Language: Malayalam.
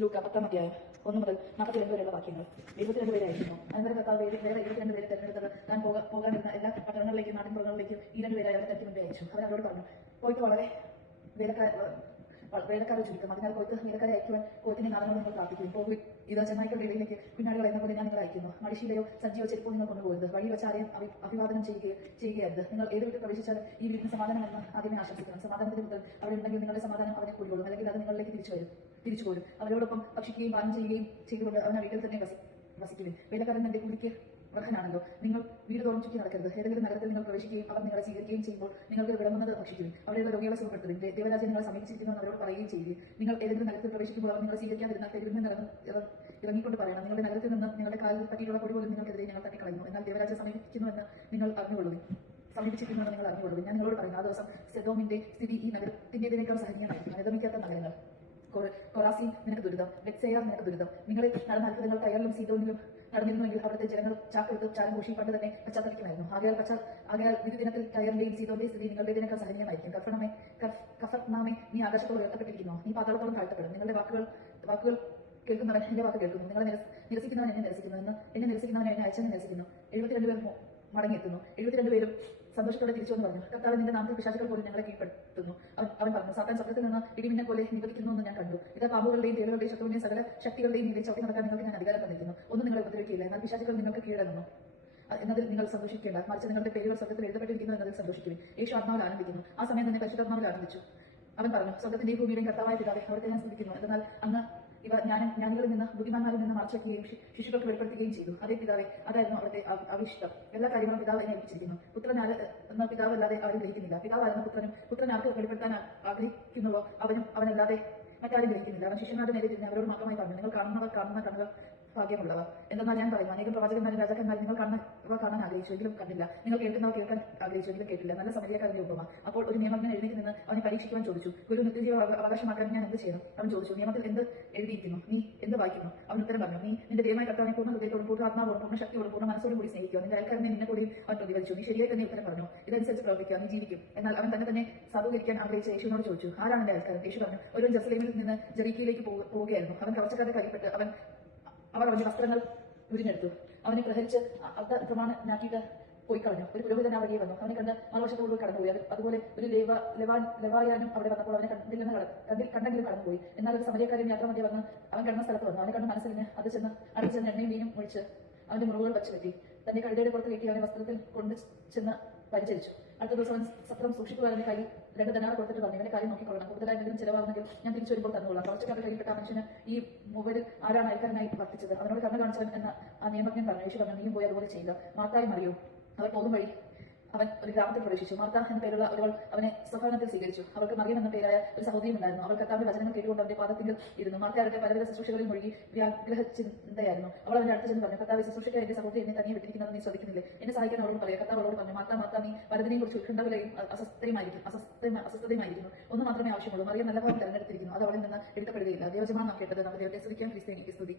ലൂക്ക പത്താം അധ്യായം ഒന്ന് മുതൽ നാൽപ്പത്തിരണ്ട് വരെയുള്ള വാക്യങ്ങൾ. ഇരുപത്തിരണ്ട് പേരായിരുന്നു അനന്തരം കർത്താവ് വേറെ ഇരുപത്തിരണ്ട് പേരെ തെരഞ്ഞെടുത്തത് താൻ പോകാൻ പോകാനിരുന്ന എല്ലാ പട്ടണങ്ങളിലേക്കും നാട്ടിൻപുറങ്ങളിലേക്കും ഈ രണ്ട് പേരെ അയാളെ തനിക്ക് മുമ്പേ അയച്ചു. അവർ അവരോട് പറഞ്ഞു കൊയ്ത്ത് വളരെ വേലക്കാർ വേലക്കാരെ ചുരുക്കം. അതിനാൽ കൊയ്ത്ത് വേലക്കാരെ അയക്കുവാൻ കൊയ്ത്തിനെ നാളെ നിങ്ങൾ പ്രാർത്ഥിക്കും. പോകും ഇതാ ചെന്നായ്ക്കളുടെ ഇടയിലേക്ക് പിന്നാലെ എന്ന പോലെ ഞാൻ നിങ്ങൾ അയക്കുന്നു. മടിശീലയോ സജ്ജിയോ ചെരുപ്പോ നിങ്ങൾ കൊണ്ടുപോകരുത്. വഴി വെച്ച് ആരെയും അഭി- അഭിവാദനം ചെയ്യുകയോ ചെയ്യുകയായിരുന്നു നിങ്ങൾ ഏത് വീട്ടിൽ പ്രവേശിച്ചാലും ഈ വീട്ടിന് സമാധാനം എന്ന് അതിനെ ആശംസിക്കണം. സമാധാനത്തിന് മുതൽ അവിടെ ഉണ്ടെങ്കിൽ നിങ്ങളുടെ സമാധാനം അവനെ അല്ലെങ്കിൽ അത് നിങ്ങളിലേക്ക് തിരിച്ചു വരും. തിരിച്ചു പോരും. അവരോടൊപ്പം ഭക്ഷിക്കുകയും പാനം ചെയ്യുകയും ചെയ്തുകൊണ്ട് അവൻ ആ വീട്ടിൽ തന്നെ വസി വസിക്കുവിൻ വേലക്കാരൻ തന്റെ കൂലിക്ക് അർഹനാണല്ലോ നിങ്ങൾ വീട് തോറും ചുറ്റി നടക്കരുത്. ഏതെങ്കിലും നഗരത്തിൽ നിങ്ങൾ പ്രവേശിക്കുകയും അവർ നിങ്ങളെ സ്വീകരിക്കുകയും ചെയ്യുമ്പോൾ നിങ്ങൾക്ക് വിളമ്പുന്നത് ഭക്ഷിക്കുവിൻ. അവിടെയുള്ള രോഗികളെ സുഖപ്പെടുത്തുവിൻ. ദേവരാജ നിങ്ങളെ സമീപിച്ചിരിക്കുന്നു അവരോട് പറയുകയും ചെയ്യുവിൻ. നിങ്ങൾ ഏതെങ്കിലും നഗരത്തിൽ പ്രവേശിക്കുമ്പോൾ അവർ നിങ്ങളെ സ്വീകരിക്കാതിരുന്നാൽ തെരുവിൽ നിന്ന് ഇറങ്ങ- ഇറങ്ങിക്കൊണ്ട് പറയണം. നിങ്ങളുടെ നഗരത്തിൽ നിന്ന് നിങ്ങളുടെ കാലിൽ പറ്റിയുള്ള പൊടി പോലും നിങ്ങൾക്കെതിരെ ഞങ്ങൾ തട്ടിക്കളയുന്നു എന്നാൽ ദേവരാജ്യം സമീപിക്കുന്നുവെന്ന് നിങ്ങൾ അറിഞ്ഞുകൊള്ളുവിൻ. സമീപിച്ചിരിക്കുന്നുവെന്ന് നിങ്ങൾ അറിഞ്ഞുകൊള്ളുവിൻ. ഞാൻ നിങ്ങളോട് പറയുന്നു ആ ദിവസം സെദോമിന്റെ സ്ഥിതി ഈ നഗരത്തിന്റേതിനേക്കാൾ സഹനീയമായിരിക്കും. അനുഗമിക്കാത്ത നഗരങ്ങൾ. കൊറാസി നിനക്ക് ദുരിതം ബെത്സേയ നിനക്ക് ദുരിതം. നിങ്ങളെ നടന്ന അത്ഭുതങ്ങൾ കയറിലും സീതോനിലും നടന്നിരുന്നുവെങ്കിൽ അവിടുത്തെ ജനങ്ങൾ ചാക്കെടുത്ത് ചാരം ഘോഷി പണ്ട് തന്നെ പശ്ചാത്തലിക്കുമായിരുന്നു ആകയാൽ പശ്ചാ ആകയാൽ വിധി ദിനത്തിൽ കയറിന്റെയും സീതോന്റെയും സ്ഥിതി നിങ്ങളുടെ ദിനങ്ങൾ സഹനീയമായിരിക്കും. കഫണമേ കഫർനാമേ നീ ആകാശത്തോട് ഉയർത്തപ്പെട്ടിരിക്കുന്നു. നീ പാതാളത്തോളം താഴ്ത്തപ്പെടും. നിങ്ങളുടെ വാക്കുകൾ വാക്കുകൾ കേൾക്കുന്നവൻ എന്റെ വാക്ക് കേൾക്കുന്നു. നിങ്ങളെ നിരസിക്കുന്നവൻ എന്നെ നിരസിക്കുന്നു എന്ന് എന്നെ നിരസിക്കുന്നവൻ എന്നെ അയച്ചെന്നെ നിരസിക്കുന്നു. എഴുപത്തിരണ്ട് പേർ മടങ്ങിയെത്തുന്നു. എഴുപത്തിരണ്ട് പേരും സന്തോഷത്തോടെ തിരിച്ചു എന്ന് പറഞ്ഞു കർത്താവ് നിന്റെ നാമത്തിൽ പിശാചുകൾ പോലും ഞങ്ങളെ കീഴ്പ്പെടുത്തുന്നു. അവൻ പറഞ്ഞു സാത്താൻ സ്വർഗത്തിൽ നിന്ന് ഇടിമിന്നെ പോലെ നിവദിക്കുന്നു എന്ന് ഞാൻ കണ്ടു. ഇത് പാമ്പുകളുടെയും തേളുകളുടെയും ശത്രുവിന്റെയും സകല ശക്തികളുടെയും നിലയിൽ ചവിട്ടി നടക്കാൻ നിങ്ങൾക്ക് ഞാൻ അധികാരം തന്നിരിക്കുന്നു. ഒന്നും നിങ്ങളെ ഉപദ്രവിക്കില്ല എന്നാൽ പിശാചുകൾ നിങ്ങൾക്ക് കീഴടങ്ങുന്നു. എന്നതിൽ നിങ്ങൾ സന്തോഷിക്കേണ്ട. മറിച്ച് നിങ്ങളുടെ പേരുകൾ സ്വർഗത്തിൽ എഴുതപ്പെട്ടിരിക്കുന്നു എന്നതിൽ സന്തോഷിക്കുവിൻ. യേശു ആത്മാവിൽ ആനന്ദിക്കുന്നു ആ സമയം തന്നെ പരിശുദ്ധാത്മാവിൽ ആനന്ദിച്ചു അവൻ പറഞ്ഞു സ്വർഗത്തിന്റെയും ഭൂമിയുടെയും കർത്താവായ പിതാവെ അവർക്ക് ഞാൻ ശ്രദ്ധിക്കുന്നു എന്നാൽ അങ്ങ് ഇവ ഞാൻ ജ്ഞാനികളിൽ നിന്ന് ബുദ്ധിമാന്മാരിൽ നിന്ന് മറച്ചു വയ്ക്കുകയും ശി- ശിശുക്കൾക്ക് വെളിപ്പെടുത്തുകയും ചെയ്തു. അതേ പിതാവെ അതായിരുന്നു അവിടുത്തെ അവിഷ്ടം. എല്ലാ കാര്യങ്ങളും പിതാവ് എന്നെ ഏൽപ്പിച്ചിരിക്കുന്നു. പുത്രൻ ആര് എന്ന പിതാവ് അല്ലാതെ ആരും ഗ്രഹിക്കുന്നില്ല. പിതാവ് ആയിരുന്ന പുത്രനും പുത്രൻ ആർക്ക് വെളിപ്പെടുത്താൻ ആഗ്രഹിക്കുന്നുവോ അവനും അവനല്ലാതെ മറ്റാരും ഗ്രഹിക്കുന്നില്ല. അവൻ ശിഷ്യന്മാരുടെ നേരെ തിരിഞ്ഞ് അവരോട് മാത്രമായി പറഞ്ഞു. നിങ്ങൾ കാണുന്നവർ കാണുന്ന കണ്ണുകൾ ഭാഗ്യമുള്ളവർ. എന്തെന്നാൽ ഞാൻ പറയുന്നു അനേകം പ്രവാചകന്മാരും രാജാക്കന്മാരും നിങ്ങൾ കാണാൻ ആഗ്രഹിച്ചു എങ്കിലും കണ്ടില്ല. നിങ്ങൾ കേൾക്കുന്നവ കേൾക്കാൻ ആഗ്രഹിച്ചു എങ്കിലും കേട്ടില്ല. നല്ല സമരിയക്കാരന്റെ ഉപമ അപ്പോൾ ഒരു നിയമജ്ഞൻ എഴുന്നേറ്റ് നിന്ന് അവനെ പരീക്ഷിക്കുവാൻ ചോദിച്ചു. ഒരു നിത്യജീവ അവ- അവകാശമാക്കാൻ ഞാൻ എന്ത് ചെയ്യണം അവൻ ചോദിച്ചു നിയമത്തിൽ എന്ത് എഴുതിയിരിക്കുന്നു? നീ എന്ത് വായിക്കുന്നു? അവൻ ഉത്തരം പറഞ്ഞു നീ നിന്റെ ദൈവമായ കർത്താവിനെ പൂർണ ഹൃദയത്തോടും പൂർണ ആത്മാവോടും പൂർണ ശക്തിയോടും പൂർണ മനസ്സോടും കൂടി സ്നേഹിക്കുക. നിന്റെ അയൽക്കാരനെ നിന്നെ കൂടി അവൻ പ്രതികരിച്ചു നീ ശരിയായി തന്നെ ഉത്തരം പറഞ്ഞു. ഇതനുസരിച്ച് പ്രവർത്തിക്കുക. നീ ജീവിക്കും. എന്നാൽ അവൻ തന്നെ തന്നെ സാധൂകരിക്കാൻ ആഗ്രഹിച്ച യേശുവിനോട് ചോദിച്ചു ആരാണ് എന്റെ അയൽക്കാരൻ? യേശു പറഞ്ഞു ഒരു ജസ്ലേമിൽ നിന്ന് ജെറീക്കയിലേക്ക് പോവുകയായിരുന്നു. അവൻ കവർച്ചക്കാരുടെ കൈപ്പെട്ട് അവൻ അവർ അവന്റെ വസ്ത്രങ്ങൾ ഉരിഞ്ഞെടുത്തു അവനെ പ്രഹരിച്ച് അ- അർദ്ധ പ്രമാണനാക്കിയിട്ട് പോയി കളഞ്ഞു. ഒരു പുരോഹിതൻ വഴിയെ വന്നു. അവനെ കണ്ട് മറുവശത്തോട് കടന്നുപോയി. അത് അതുപോലെ ഒരു ലേവ ലെവാൻ ലെവായാനും അവിടെ വന്നപ്പോൾ അവനെ കണ്ടില്ലെന്ന് കണ്ടിൽ കണ്ടെങ്കിലും കടന്നുപോയി. എന്നാൽ ഒരു സമയക്കാരൻ യാത്ര മധ്യ വന്ന് അവൻ കിടന്ന സ്ഥലത്ത് വന്നു. അവനെ കണ്ട് മനസ്സിലിന് അത് ചെന്ന് അടുത്ത് ചെന്ന് എണ്ണയും ഒഴിച്ച് അവന്റെ മുറിവുകൾ വച്ചു പറ്റി തന്റെ കഴുതയുടെ പുറത്ത് കയറ്റി അവനെ വസ്ത്രത്തിൽ കൊണ്ട് ചെന്ന് പരിചരിച്ചു. അടുത്ത ദിവസം സത്രം സൂക്ഷിക്കുവാൻ കൈ രണ്ട് ധനാറ് കൊടുത്തിട്ട് പറഞ്ഞു. ഇവന്റെ കാര്യം നോക്കിക്കൊള്ളണം. കൂടുതലായി എന്തെങ്കിലും ചിലവാകുന്നെങ്കിൽ ഞാൻ തിരിച്ചു വരുമ്പോൾ തന്നുകൊള്ളാം കുറച്ചൊക്കെ കയ്യിൽപ്പെട്ട മനുഷ്യന് ഈ മൊബൈൽ ആരാണ് അയൽക്കാരനായി വർത്തിച്ചത്? അവനോട് കണ്ണു കാണിച്ചവൻ എന്ന ആ നിയമജ്ഞൻ പറഞ്ഞു. യേശു പറഞ്ഞു നീയും പോയി അതുപോലെ ചെയ്യുക മാർത്തായും അറിയൂ അവർ പോകും വഴി അവൻ ഒരു ഗ്രാമത്തിൽ പ്രവേശിച്ചു. മാർത്ത എന്ന പേരുള്ള ഒരാൾ അവനെ സ്വഭാവത്തിൽ സ്വീകരിച്ചു. അവർക്ക് മറിയം എന്ന പേരായ ഒരു സഹോദരി ഉണ്ടായിരുന്നു. അവൾ കർത്താവിന്റെ വചനങ്ങൾ കേട്ടുകൊണ്ട് അവന്റെ പാദത്തിൽ ഇരുന്നു. മാർത്ത അവരുടെ പലവിധ ശുശ്രൂഷകളിൽ മുഴുകി വ്യാഗ്രഹ ചിന്തയായിരുന്നു. അവൾ അവന്റെ അടുത്ത് ചെന്ന് പറഞ്ഞു കർത്താവ് ശുശ്രൂഷയ്ക്ക് എന്റെ സഹോദരി എന്നെ തന്നെ വിട്ടിരിക്കുന്നത് നീ ശ്രദ്ധിക്കുന്നില്ലേ? എന്നെ സഹായിക്കാൻ അവളോട് പറയാം. കർത്താവ് അവളോട് പറഞ്ഞു മാർത്ത മാർത്ത അസ്വസ്ഥയുമായിരിക്കും അസ്വസ്ഥതയുമായിരിക്കുന്നു. ഒന്ന് മാത്രമേ ആവശ്യമുള്ളൂ. മറിയ നല്ലപോലെ തെരഞ്ഞെടുത്തിരിക്കുന്നു. അത് അവളിൽ നിന്ന് എടുക്കപ്പെടുകയില്ല. ദൈവജമാണ് കേട്ടത്. നമ്മുടെ ദൈവത്തെ സ്തുതിക്കാൻ ക്രിസ്തു എനിക്ക് സ്തുതി.